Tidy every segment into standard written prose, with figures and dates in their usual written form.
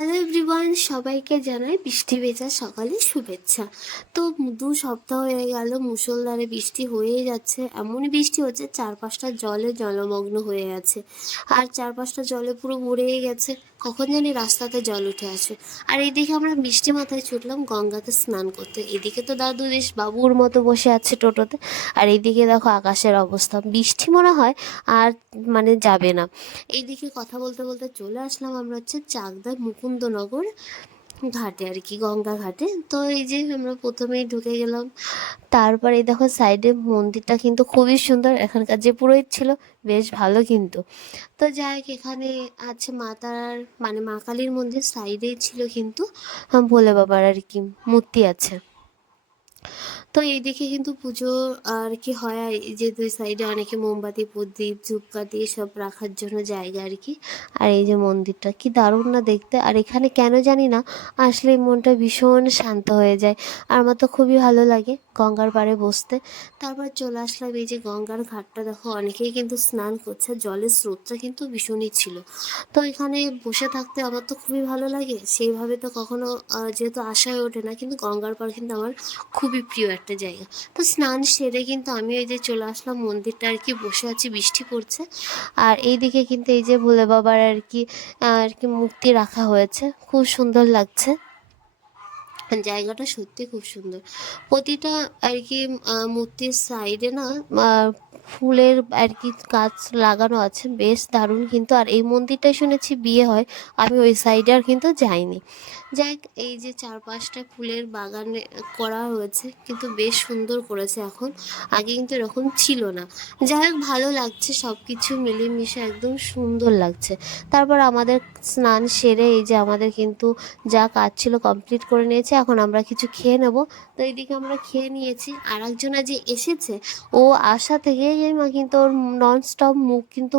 Hello everyone, সবাইকে জানাই বৃষ্টি ভেজা সকালে শুভেচ্ছা। তো 2 সপ্তাহ হয়ে গেল মুষলধারে বৃষ্টি হয়েই যাচ্ছে। এমনই বৃষ্টি হচ্ছে চারপাশটা জলে জলমগ্ন হয়ে আছে, আর চারপাশটা জলে পুরো ভরেই গেছে। কখন জানি রাস্তাতে জল উঠে আসে। আর এইদিকে আমরা বৃষ্টি মাথায় ছুটলাম গঙ্গাতে স্নান করতে। এদিকে তো দাদু বেশ বাবুর মতো বসে আছে টোটোতে, আর এইদিকে দেখো আকাশের অবস্থা, বৃষ্টি মনে হয় আর মানে যাবে না। এইদিকে কথা বলতে বলতে চলে আসলাম আমরা চাকদা মুকুন্দনগর ঘাটে, আর কি গঙ্গা ঘাটে। তো এই যে আমরা প্রথমেই ঢুকে গেলাম। তারপরে এই দেখো সাইডে মন্দিরটা কিন্তু খুবই সুন্দর, এখানকার যে পুরোহিত ছিল বেশ ভালো কিন্তু। তো যাই হোক, এখানে আছে মাতার মা কালীর মন্দির, সাইডেই ছিল কিন্তু ভোলে বাবার আর কি মূর্তি আছে। তো এইদিকে কিন্তু পুজো আর কি হয়, আর এই যে 2 সাইডে অনেকে মোমবাতি প্রদীপ ধূপকাঠি সব রাখার জন্য জায়গা আর কি। আর এই যে মন্দিরটা কি দারুণ না দেখতে, আর এখানে কেন জানি না আসলে মনটা ভীষণ শান্ত হয়ে যায়। আর আমার তো খুবই ভালো লাগে গঙ্গার পাড়ে বসতে। তারপর চলে আসলাম এই যে গঙ্গার ঘাটটা, দেখো অনেকেই কিন্তু স্নান করছে, জলের স্রোতটা কিন্তু ভীষণই ছিল। তো এখানে বসে থাকতে আমার তো খুবই ভালো লাগে, সেইভাবে তো কখনো যেহেতু আসা হয়ে ওঠে না, কিন্তু গঙ্গার পাড় কিন্তু আমার খুবই প্রিয় একটা জায়গা। তো স্নান সেরে কিন্তু আমি এই যে চলে আসলাম মন্দিরটা আর কি, বসে আছি, বৃষ্টি পড়ছে। আর এইদিকে কিন্তু এই যে ভোলে বাবার আর কি মূর্তি রাখা হয়েছে, খুব সুন্দর লাগছে। জায়গাটা সত্যি খুব সুন্দর। প্রতিটা আর কি মূর্তির সাইডে না আহ, ফুলের আর কি গাছ লাগানো আছে, বেশ দারুণ কিন্তু। আর এই মন্দিরটায় শুনেছি বিয়ে হয়, আমি ওই সাইডে আর কিন্তু যাইনি। যাই হোক, এই যে চারপাশটা ফুলের বাগানে করা হয়েছে, কিন্তু বেশ সুন্দর করেছে এখন, আগে কিন্তু এরকম ছিল না। যাই হোক, ভালো লাগছে, সব কিছু মিলেমিশে একদম সুন্দর লাগছে। তারপর আমাদের স্নান সেরে এই যে আমাদের কিন্তু যা কাজ ছিল কমপ্লিট করে নিয়েছি, এখন আমরা কিছু খেয়ে নেব। তো এইদিকে আমরা খেয়ে নিয়েছি, আর একজনা যে এসেছে, ও আসা থেকেই কিন্তু ওর নন স্টপ মুখ কিন্তু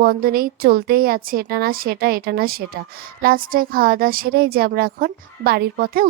বন্ধ নেই, চলতেই আছে, এটা না সেটা, এটা না সেটা। লাস্টে খাওয়া দাওয়া সেরে এই যে আমরা এখন বাড়ির পথে